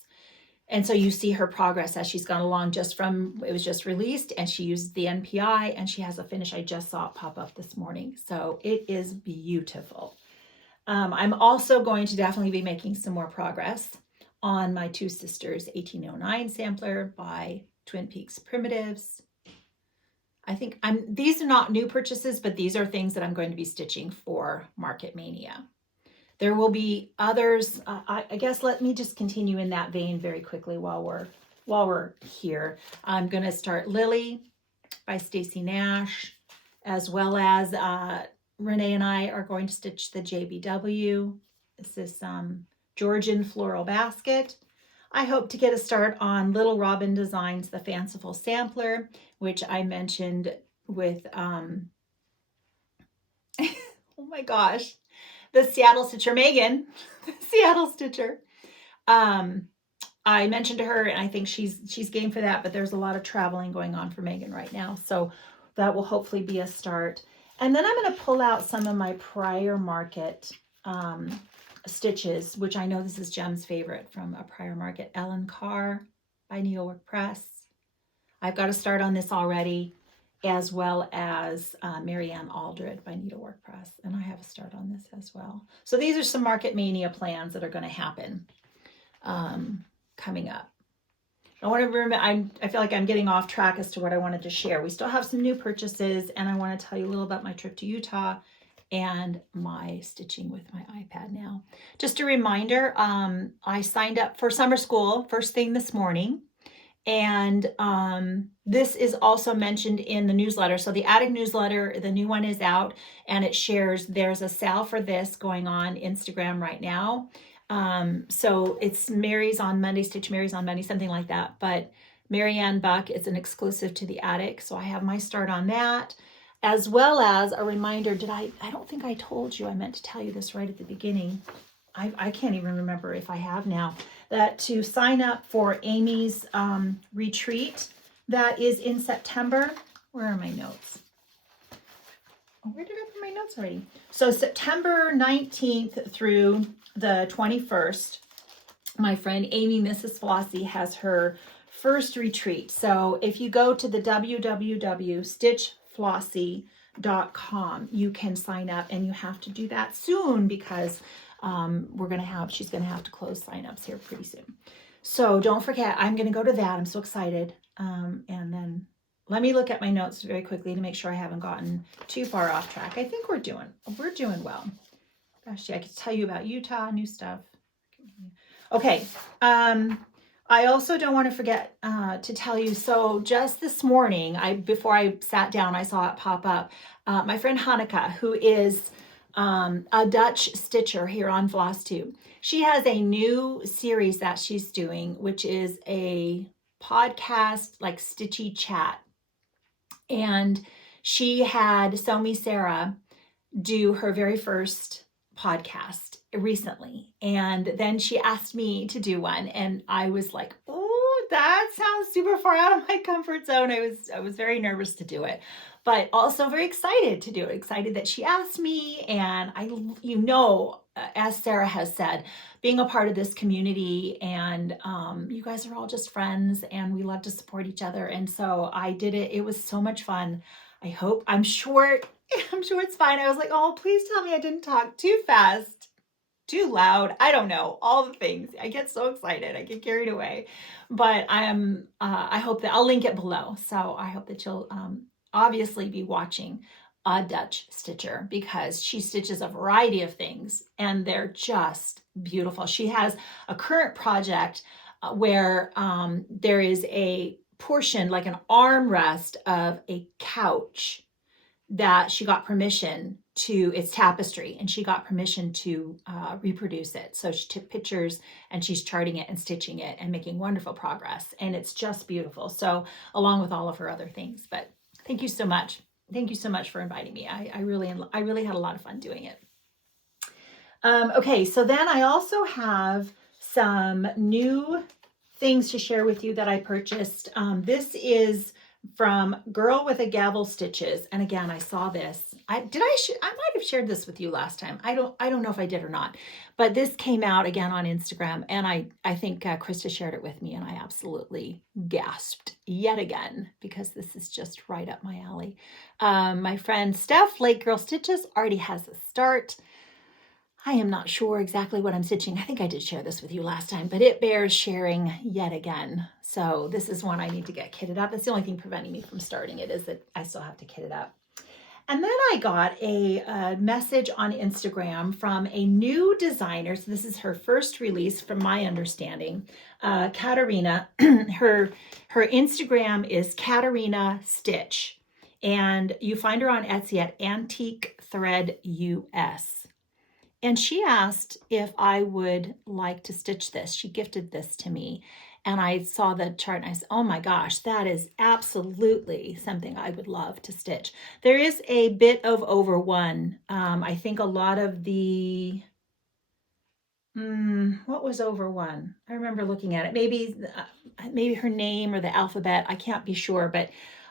And so you see her progress as she's gone along it was just released, and she used the NPI, and she has a finish. I just saw it pop up this morning. So it is beautiful. I'm also going to definitely be making some more progress on my Two Sisters 1809 sampler by Twin Peaks Primitives. I think these are not new purchases, but these are things that I'm going to be stitching for Market Mania. There will be others. I guess let me just continue in that vein very quickly while we're here. I'm going to start Lily by Stacy Nash, as well as Renee and I are going to stitch the JBW. This is Georgian Floral Basket. I hope to get a start on Little Robin Designs, the Fanciful Sampler, which I mentioned with, oh my gosh, the Seattle Stitcher, Megan, the Seattle Stitcher. I mentioned to her, and I think she's game for that, but there's a lot of traveling going on for Megan right now. So that will hopefully be a start. And then I'm going to pull out some of my prior market stitches, which I know this is Jem's favorite from a prior market, Ellen Carr by Needlework Press. I've got to start on this already, as well as Marianne Aldred by Needlework Press. And I have a start on this as well. So these are some Market Mania plans that are going to happen coming up. I want to remember, I feel like I'm getting off track as to what I wanted to share. We still have some new purchases, and I want to tell you a little about my trip to Utah and my stitching with my iPad now. Just a reminder, I signed up for summer school first thing this morning. And this is also mentioned in the newsletter. So the Attic newsletter, the new one is out, and it shares there's a sale for this going on Instagram right now. So it's Mary's on Monday, Stitch Mary's on Monday, something like that. But Marianne Buck is an exclusive to the Attic. So I have my start on that, as well as a reminder. I don't think I told you, I meant to tell you this right at the beginning. I can't even remember if I have now, that to sign up for Aimee's retreat that is in September. Where are my notes? Oh, where did I put my notes already? So September 19th through the 21st, my friend Aimee, Mrs. Flossie, has her first retreat. So if you go to the www.stitchflossie.com, you can sign up, and you have to do that soon because she's going to have to close signups here pretty soon. So don't forget, I'm going to go to that. I'm so excited. And then let me look at my notes very quickly to make sure I haven't gotten too far off track. I think we're doing well. Gosh, yeah, I could tell you about Utah, new stuff. Okay. I also don't want to forget to tell you, so just this morning, before I sat down, I saw it pop up. My friend Hanneke, who is a Dutch stitcher here on Flosstube. She has a new series that she's doing, which is a podcast, like Stitchy Chat. And she had Somi Sarah do her very first podcast recently. And then she asked me to do one. And I was like, oh, that sounds super far out of my comfort zone. I was very nervous to do it, but also very excited to do it. Excited that she asked me. And as Sarah has said, being a part of this community, and you guys are all just friends, and we love to support each other. And so I did it. It was so much fun. I'm sure it's fine. I was like, oh, please tell me I didn't talk too fast, too loud. I don't know, all the things. I get so excited. I get carried away. But I hope that I'll link it below. So I hope that you'll obviously be watching a Dutch stitcher because she stitches a variety of things and they're just beautiful. She has a current project where there is a portion, like an armrest of a couch that she got permission to, it's tapestry, and she got permission to reproduce it. So she took pictures and she's charting it and stitching it and making wonderful progress. And it's just beautiful. So along with all of her other things, but thank you so much. Thank you so much for inviting me. I really had a lot of fun doing it. Okay, so then I also have some new things to share with you that I purchased. This is from Girl with a Gavel Stitches. And again, I saw this. I might have shared this with you last time. I don't know if I did or not, but this came out again on Instagram, and I think Krista shared it with me, and I absolutely gasped yet again because this is just right up my alley. My friend Steph, Lake Girl Stitches, already has a start. I am not sure exactly what I'm stitching. I think I did share this with you last time, but it bears sharing yet again. So this is one I need to get kitted up. That's the only thing preventing me from starting it, is that I still have to kit it up. And then I got a message on Instagram from a new designer. So this is her first release from my understanding. Katarina, her Instagram is Katarina Stitch. And you find her on Etsy at Antique Thread US. And she asked if I would like to stitch this. She gifted this to me. And I saw the chart and I said, oh my gosh, that is absolutely something I would love to stitch. There is a bit of overone. I think a lot of the, what was overone? I remember looking at it. Maybe her name or the alphabet. I can't be sure, but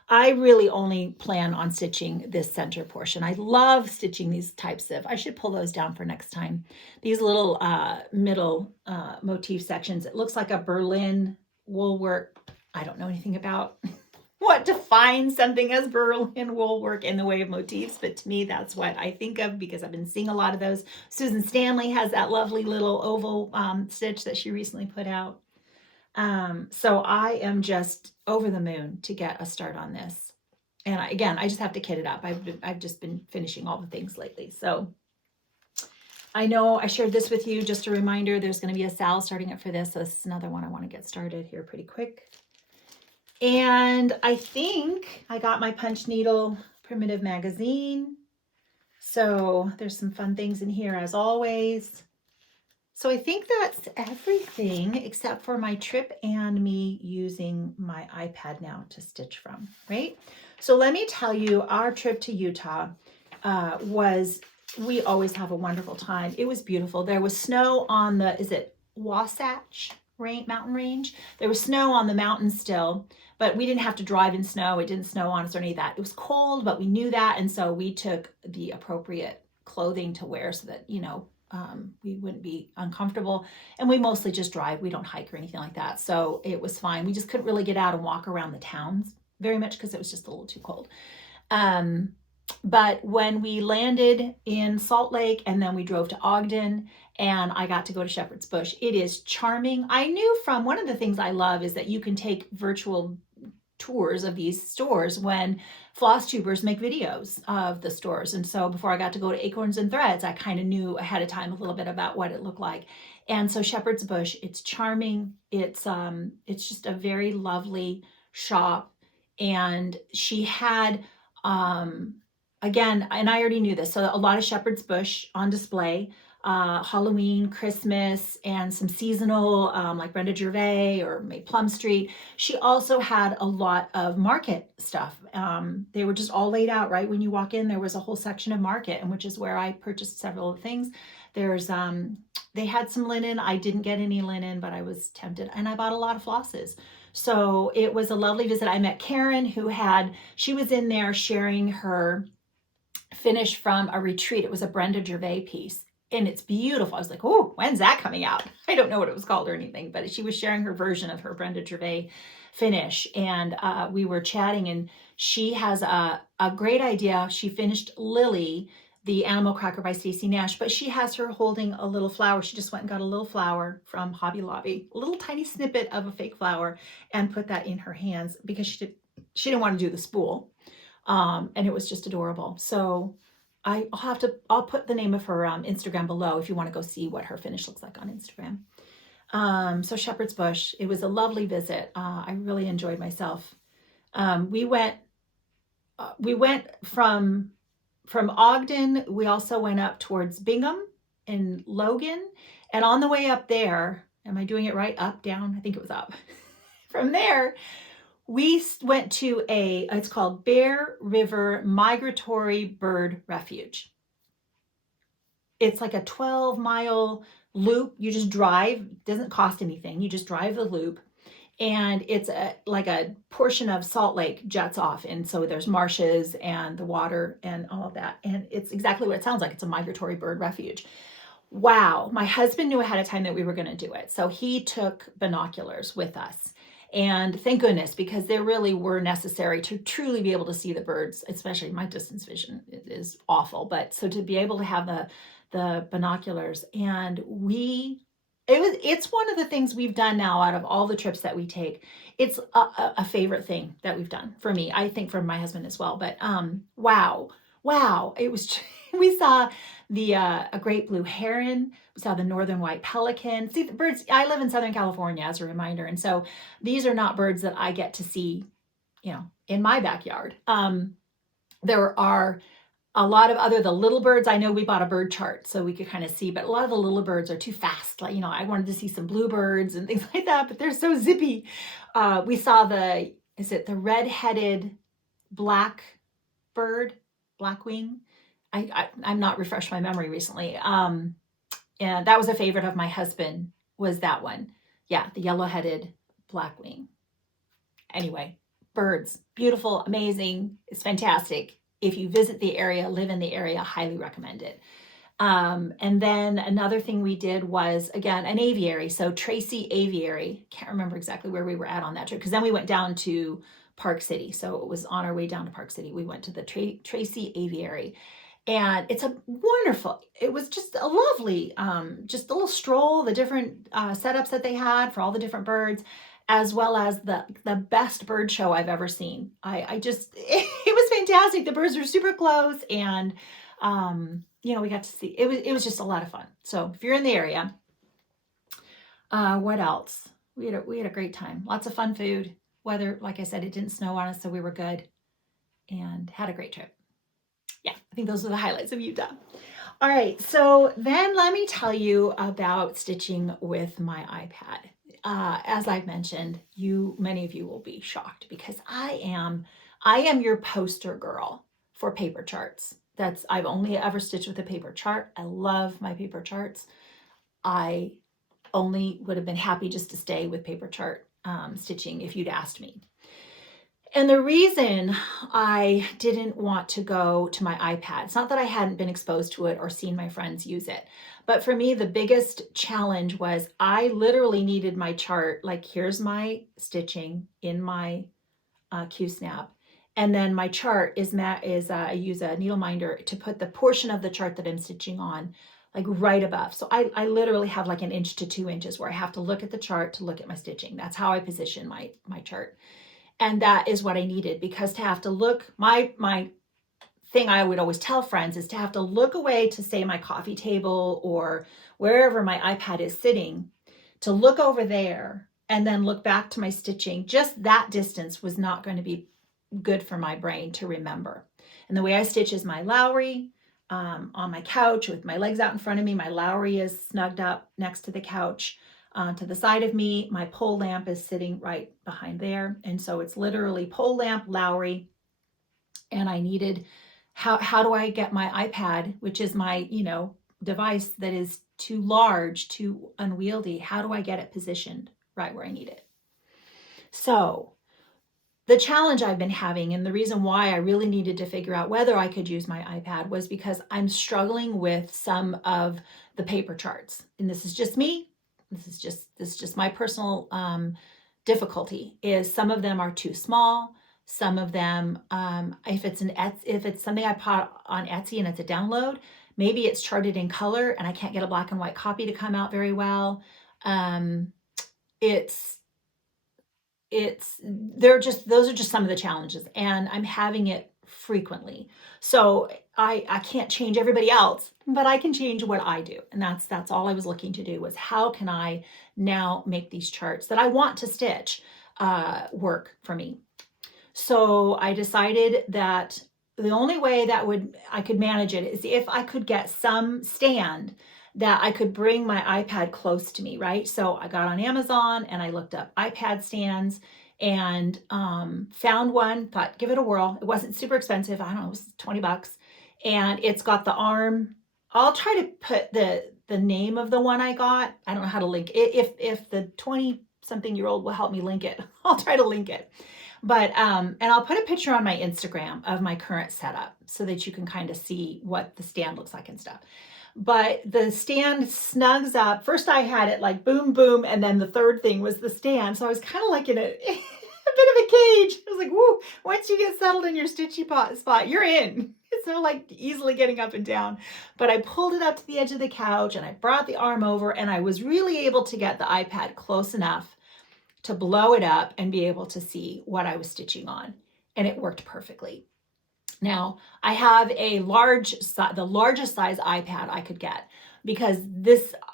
I really only plan on stitching this center portion. I love stitching these types of, I should pull those down for next time. These little middle motif sections. It looks like a Berlin wool work. I don't know anything about what defines something as Berlin wool work in the way of motifs, but to me, that's what I think of because I've been seeing a lot of those. Susan Stanley has that lovely little oval stitch that she recently put out. So I am just over the moon to get a start on this. And I just have to kit it up. I've just been finishing all the things lately. So I know I shared this with you. Just a reminder, there's going to be a sale starting up for this. So this is another one I want to get started here pretty quick. And I think I got my punch needle primitive magazine. So there's some fun things in here as always. So I think that's everything except for my trip and me using my iPad now to stitch from, right? So let me tell you, our trip to Utah we always have a wonderful time. It was beautiful. There was snow on the, is it Wasatch mountain range? There was snow on the mountain still, but we didn't have to drive in snow. It didn't snow on us or any of that. It was cold, but we knew that. And so we took the appropriate clothing to wear so that, we wouldn't be uncomfortable. And we mostly just drive. We don't hike or anything like that. So it was fine. We just couldn't really get out and walk around the towns very much because it was just a little too cold. But when we landed in Salt Lake and then we drove to Ogden and I got to go to Shepherd's Bush, it is charming. I knew from one of the things I love is that you can take virtual tours of these stores when Flosstubers make videos of the stores. And so before I got to go to Acorns and Threads, I kind of knew ahead of time a little bit about what it looked like. And so Shepherd's Bush, it's charming. It's just a very lovely shop. And she had, again, and I already knew this, so a lot of Shepherd's Bush on display, Halloween, Christmas, and some seasonal, like Brenda Gervais or May Plum Street. She also had a lot of market stuff. They were just all laid out, right? When you walk in, there was a whole section of market, and which is where I purchased several of the things. There's, they had some linen. I didn't get any linen, but I was tempted, and I bought a lot of flosses. So it was a lovely visit. I met Karen, she was in there sharing her finish from a retreat. It was a Brenda Gervais piece. And it's beautiful. I was like, oh, when's that coming out? I don't know what it was called or anything, but she was sharing her version of her Brenda Gervais finish. And we were chatting, and she has a great idea. She finished Lily, the Animal Cracker by Stacey Nash, but she has her holding a little flower. She just went and got a little flower from Hobby Lobby, a little tiny snippet of a fake flower, and put that in her hands because she didn't want to do the spool. And it was just adorable. So I'll put the name of her Instagram below if you want to go see what her finish looks like on Instagram. So Shepherd's Bush, it was a lovely visit. I really enjoyed myself. We went from Ogden. We also went up towards Bingham and Logan. And on the way up there, am I doing it right? Up, down? I think it was up. From there, we went to it's called Bear River Migratory Bird Refuge. It's like a 12-mile loop. You just drive, doesn't cost anything. You just drive the loop. And it's like a portion of Salt Lake jets off. And so there's marshes and the water and all of that. And it's exactly what it sounds like. It's a migratory bird refuge. Wow. My husband knew ahead of time that we were going to do it. So he took binoculars with us. And thank goodness, because they really were necessary to truly be able to see the birds, especially my distance vision is awful. But so to be able to have the binoculars, and it's one of the things we've done now out of all the trips that we take. It's a favorite thing that we've done for me. I think for my husband as well. But wow, it was. We saw a great blue heron. We saw the northern white pelican. See the birds. I live in Southern California, as a reminder, and so these are not birds that I get to see, in my backyard. There are a lot of the little birds. I know we bought a bird chart so we could kind of see, but a lot of the little birds are too fast. Like, I wanted to see some bluebirds and things like that, but they're so zippy. We saw the red-headed blackbird, blackwing? I'm not refreshed my memory recently. And that was a favorite of my husband, was that one. Yeah, the yellow-headed blackwing. Anyway, birds, beautiful, amazing. It's fantastic. If you visit the area, live in the area, highly recommend it. And then another thing we did was, again, an aviary. So Tracy Aviary. Can't remember exactly where we were at on that trip, because then we went down to Park City. So it was on our way down to Park City. We went to the Tracy Aviary. And it was just a lovely, just a little stroll, the different setups that they had for all the different birds, as well as the best bird show I've ever seen. It was fantastic. The birds were super close, and we got to see, it was just a lot of fun. So if you're in the area, what else? We had a great time. Lots of fun food. Weather, like I said, it didn't snow on us, so we were good and had a great trip. Yeah, I think those are the highlights of Utah. All right, so then let me tell you about stitching with my iPad. As I've mentioned, many of you will be shocked, because I am your poster girl for paper charts. I've only ever stitched with a paper chart. I love my paper charts. I only would have been happy just to stay with paper chart stitching if you'd asked me. And the reason I didn't want to go to my iPad, it's not that I hadn't been exposed to it or seen my friends use it, but for me, the biggest challenge was I literally needed my chart. Like, here's my stitching in my Q-snap. And then my chart is I use a needle minder to put the portion of the chart that I'm stitching on, like right above. So I literally have like 1 inch to 2 inches where I have to look at the chart to look at my stitching. That's how I position my chart. And that is what I needed, because to have to look, my thing I would always tell friends is to have to look away to, say, my coffee table or wherever my iPad is sitting, to look over there and then look back to my stitching. Just that distance was not going to be good for my brain to remember. And the way I stitch is my Lowry on my couch with my legs out in front of me. My Lowry is snugged up next to the couch. To the side of me, my pole lamp is sitting right behind there. And so it's literally pole lamp, Lowry. And I needed, how do I get my iPad, which is my, device that is too large, too unwieldy? How do I get it positioned right where I need it? So the challenge I've been having, and the reason why I really needed to figure out whether I could use my iPad, was because I'm struggling with some of the paper charts. And this is just me. This is just my personal difficulty. Is some of them are too small. Some of them, if it's something I put on Etsy and it's a download, maybe it's charted in color and I can't get a black and white copy to come out very well. Those are just some of the challenges, and I'm having it frequently. So I can't change everybody else, but I can change what I do. And that's all I was looking to do, was how can I now make these charts that I want to stitch work for me. So I decided that the only way that I could manage it is if I could get some stand that I could bring my iPad close to me, right? So I got on Amazon and I looked up iPad stands and found one, thought give it a whirl. It wasn't super expensive. I don't know, it was 20 bucks. And it's got the arm. I'll try to put the name of the one I got. I don't know how to link it. If the 20-something-year-old will help me link it, I'll try to link it. But, and I'll put a picture on my Instagram of my current setup so that you can kind of see what the stand looks like and stuff. But the stand snugs up. First I had it like boom, boom. And then the third thing was the stand. So I was kind of like in a bit of a cage. I was like, woo, once you get settled in your stitchy spot, you're in. It's not like easily getting up and down. But I pulled it up to the edge of the couch and I brought the arm over and I was really able to get the iPad close enough to blow it up and be able to see what I was stitching on. And it worked perfectly. Now I have the largest size iPad I could get, because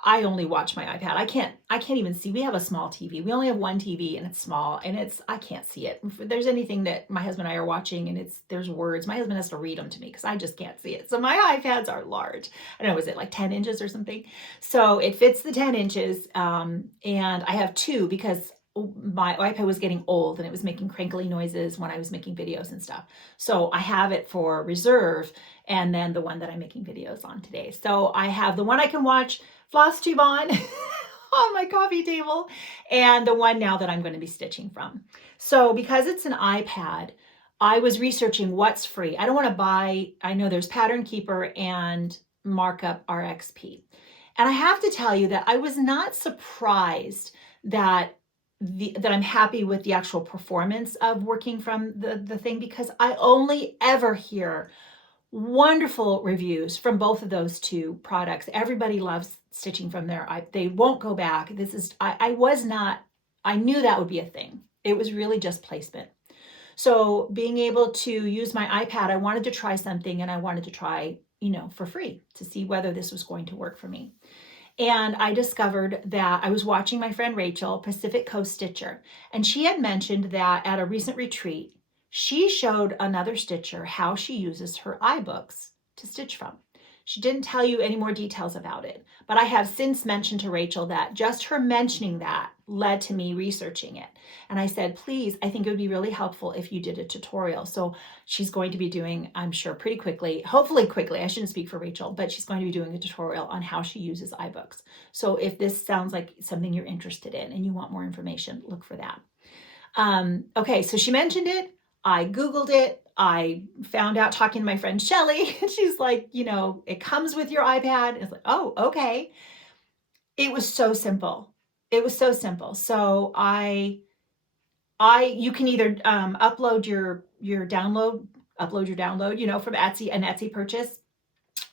I only watch my iPad. I can't even see. We have a small TV. We only have one TV and it's small and I can't see it. If there's anything that my husband and I are watching and there's words, my husband has to read them to me because I just can't see it. So my iPads are large. I don't know, is it like 10 inches or something? So it fits the 10 inches. And I have two because my iPad was getting old and it was making crinkly noises when I was making videos and stuff. So I have it for reserve, and then the one that I'm making videos on today. So I have the one I can watch Flosstube on on my coffee table, and the one now that I'm going to be stitching from. So because it's an iPad, I was researching what's free. I don't want to buy, I know there's Pattern Keeper and Markup RXP. And I have to tell you that I was not surprised that I'm happy with the actual performance of working from the thing, because I only ever hear wonderful reviews from both of those two products. Everybody loves stitching from there. They won't go back. I knew that would be a thing. It was really just placement. So being able to use my iPad, I wanted to try something, and I wanted to try, for free to see whether this was going to work for me. And I discovered that I was watching my friend Rachel, Pacific Coast Stitcher, and she had mentioned that at a recent retreat, she showed another stitcher how she uses her iBooks to stitch from. She didn't tell you any more details about it, but I have since mentioned to Rachel that just her mentioning that led to me researching it. And I said, please, I think it would be really helpful if you did a tutorial. So she's going to be doing, I'm sure pretty quickly, hopefully quickly, I shouldn't speak for Rachel, but she's going to be doing a tutorial on how she uses iBooks. So if this sounds like something you're interested in and you want more information, look for that. Okay, so she mentioned it. I Googled it. I found out talking to my friend Shelly, and she's like, it comes with your iPad. And it's like, oh, okay. It was so simple. It was so simple. So you can either upload your download, from Etsy, an Etsy purchase.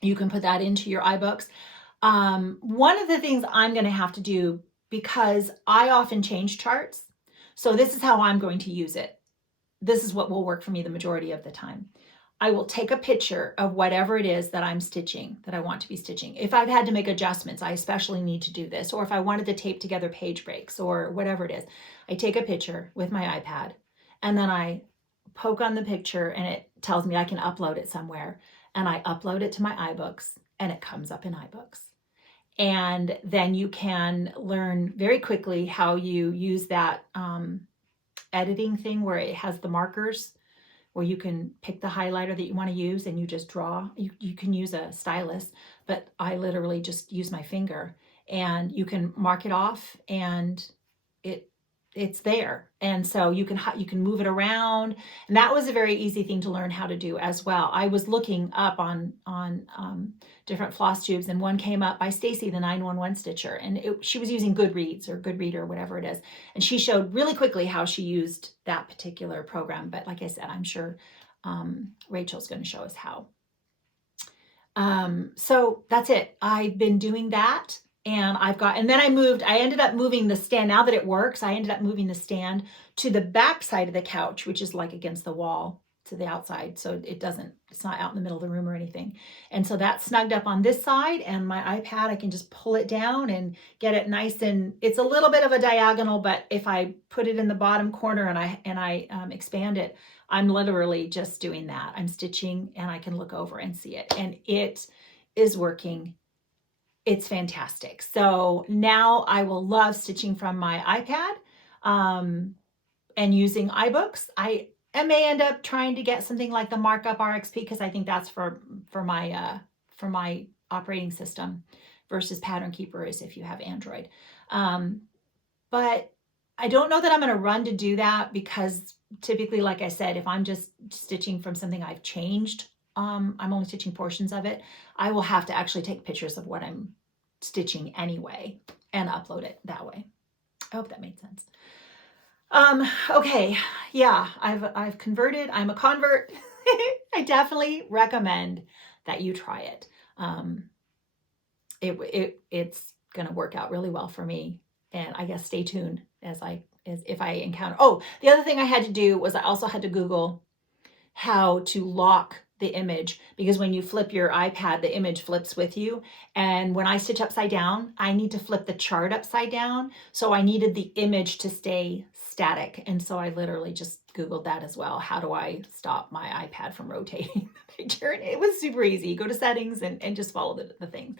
You can put that into your iBooks. One of the things I'm going to have to do, because I often change charts, so this is how I'm going to use it. This is what will work for me the majority of the time. I will take a picture of whatever it is that I'm stitching, that I want to be stitching. If I've had to make adjustments, I especially need to do this. Or if I wanted to tape together page breaks or whatever it is, I take a picture with my iPad and then I poke on the picture and it tells me I can upload it somewhere. And I upload it to my iBooks and it comes up in iBooks. And then you can learn very quickly how you use that editing thing where it has the markers, where you can pick the highlighter that you want to use and you just draw. You can use a stylus, but I literally just use my finger, and you can mark it off and it's there. And so you can move it around. And that was a very easy thing to learn how to do as well. I was looking up on different floss tubes, and one came up by Stacy, the 911 stitcher, and she was using Goodreads or Goodreader, whatever it is. And she showed really quickly how she used that particular program. But like I said, I'm sure Rachel's going to show us how. So that's it. I've been doing that. And then I ended up moving the stand. Now that it works, I ended up moving the stand to the back side of the couch, which is like against the wall. to the outside, so it's not out in the middle of the room or anything. And so that's snugged up on this side, and my iPad, I can just pull it down and get it nice, and it's a little bit of a diagonal, but if I put it in the bottom corner and I expand it, I'm literally just doing that. I'm stitching and I can look over and see it, and it is working. It's fantastic. So now I will love stitching from my iPad and using iBooks. I may end up trying to get something like the Markup RXP, because I think that's for my operating system versus Pattern Keeper is if you have Android. But I don't know that I'm going to run to do that, because typically, like I said, if I'm just stitching from something I've changed, I'm only stitching portions of it, I will have to actually take pictures of what I'm stitching anyway and upload it that way. I hope that made sense. Okay. Yeah, I've converted. I'm a convert. I definitely recommend that you try it. It's going to work out really well for me. And I guess stay tuned as if I encounter. Oh, the other thing I had to do was I also had to Google how to lock the image, because when you flip your iPad, the image flips with you. And when I stitch upside down, I need to flip the chart upside down. So I needed the image to stay static. And so I literally just Googled that as well. How do I stop my iPad from rotating the picture? And it was super easy. Go to settings and just follow the thing.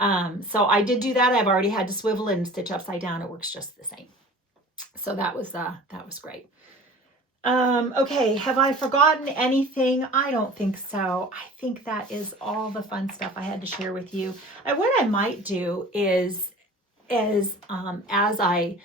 So I did do that. I've already had to swivel it and stitch upside down. It works just the same. So that was great. Okay, have I forgotten anything? I don't think so. I think that is all the fun stuff I had to share with you. What I might do is as I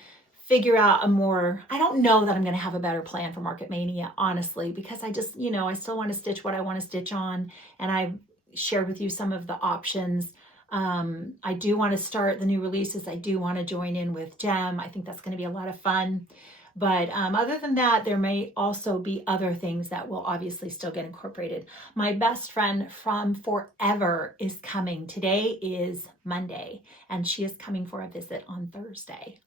figure out I don't know that I'm going to have a better plan for Market Mania, honestly, because I just, I still want to stitch what I want to stitch on. And I've shared with you some of the options. I do want to start the new releases. I do want to join in with Gem. I think that's going to be a lot of fun. But other than that, there may also be other things that will obviously still get incorporated. My best friend from forever is coming. Today is Monday, and she is coming for a visit on Thursday.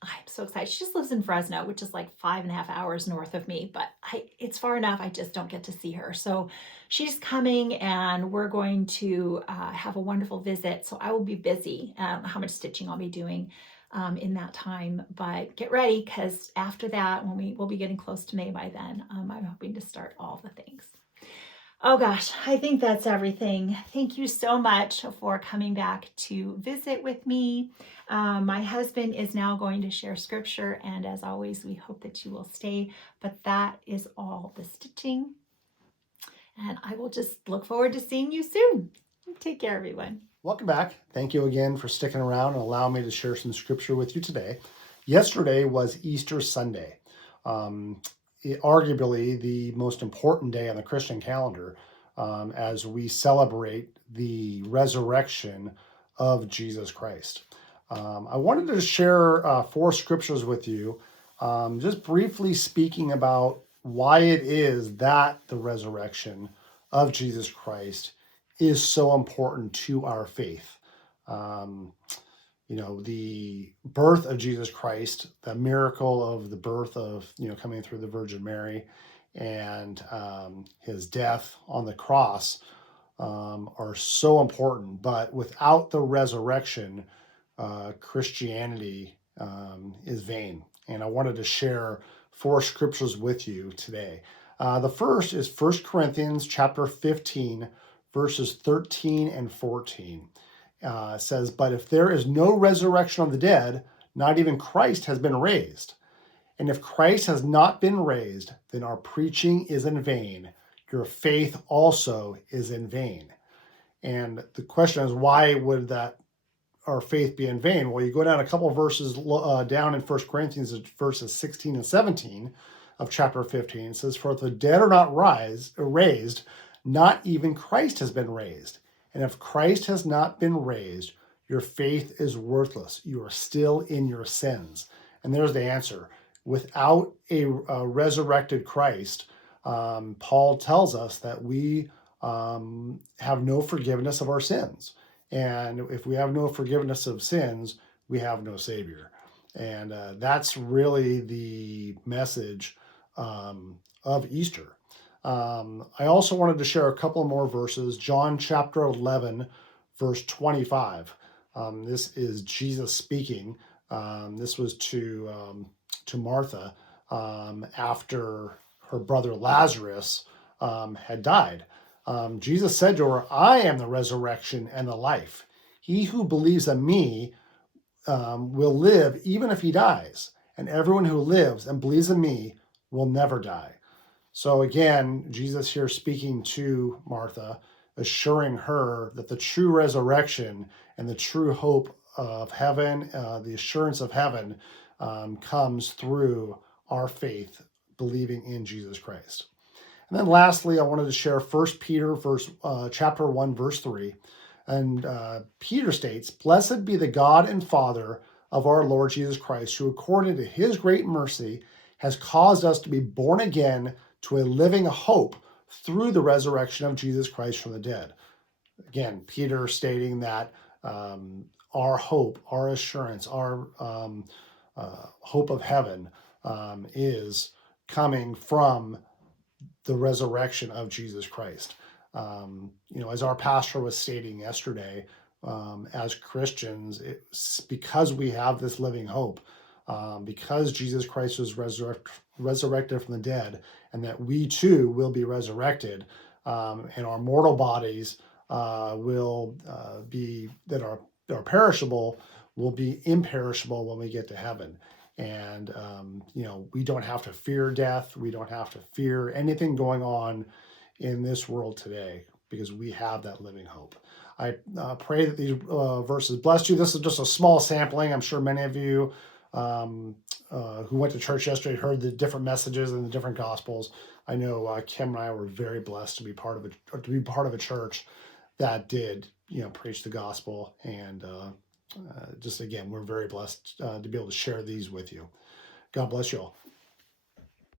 I'm so excited. She just lives in Fresno, which is like 5.5 hours north of me, but it's far enough. I just don't get to see her. So she's coming, and we're going to have a wonderful visit. So I will be busy. I don't know how much stitching I'll be doing in that time, but get ready, because after that, we'll be getting close to May by then. I'm hoping to start all the things. Oh gosh, I think that's everything. Thank you so much for coming back to visit with me. My husband is now going to share scripture, and as always, we hope that you will stay, but that is all the stitching, and I will just look forward to seeing you soon. Take care, everyone. Welcome back. Thank you again for sticking around and allowing me to share some scripture with you today. Yesterday was Easter Sunday, arguably the most important day on the Christian calendar, as we celebrate the resurrection of Jesus Christ. I wanted to share 4 scriptures with you, just briefly speaking about why it is that the resurrection of Jesus Christ is so important to our faith. The birth of Jesus Christ, the miracle of the birth of, coming through the Virgin Mary, and his death on the cross are so important. But without the resurrection, Christianity is vain. And I wanted to share 4 scriptures with you today. The first is 1 Corinthians chapter 15, verses 13 and 14. Says, "But if there is no resurrection of the dead, not even Christ has been raised. And if Christ has not been raised, then our preaching is in vain. Your faith also is in vain." And the question is, why would our faith be in vain? Well, you go down a couple of verses down in 1 Corinthians, verses 16 and 17 of chapter 15. It says, "For if the dead are not raised, not even Christ has been raised. And if Christ has not been raised, your faith is worthless. You are still in your sins." And there's the answer. Without a resurrected Christ, Paul tells us that we have no forgiveness of our sins. And if we have no forgiveness of sins, we have no Savior. And that's really the message of Easter. I also wanted to share a couple more verses. John chapter 11, verse 25. This is Jesus speaking. This was to Martha after her brother Lazarus had died. Jesus said to her, I am the resurrection and the life. He who believes in me will live even if he dies, and everyone who lives and believes in me will never die. So again, Jesus here speaking to Martha, assuring her that the true resurrection and the true hope of heaven, the assurance of heaven, comes through our faith, believing in Jesus Christ. And then lastly, I wanted to share 1 Peter chapter 1, verse 3. And Peter states, Blessed be the God and Father of our Lord Jesus Christ, who according to his great mercy has caused us to be born again to a living hope through the resurrection of Jesus Christ from the dead. Again, Peter stating that our hope, our assurance, our hope of heaven is coming from the resurrection of Jesus Christ. As our pastor was stating yesterday, as Christians, it's because we have this living hope, because Jesus Christ was resurrected from the dead, and that we too will be resurrected, and our mortal bodies will be, that are perishable, will be imperishable when we get to heaven. And, we don't have to fear death. We don't have to fear anything going on in this world today because we have that living hope. I pray that these verses bless you. This is just a small sampling. I'm sure many of you who went to church yesterday heard the different messages and the different gospels. I know Kim and I were very blessed to be part of a church that did, preach the gospel. And just again, we're very blessed to be able to share these with you. God bless you all.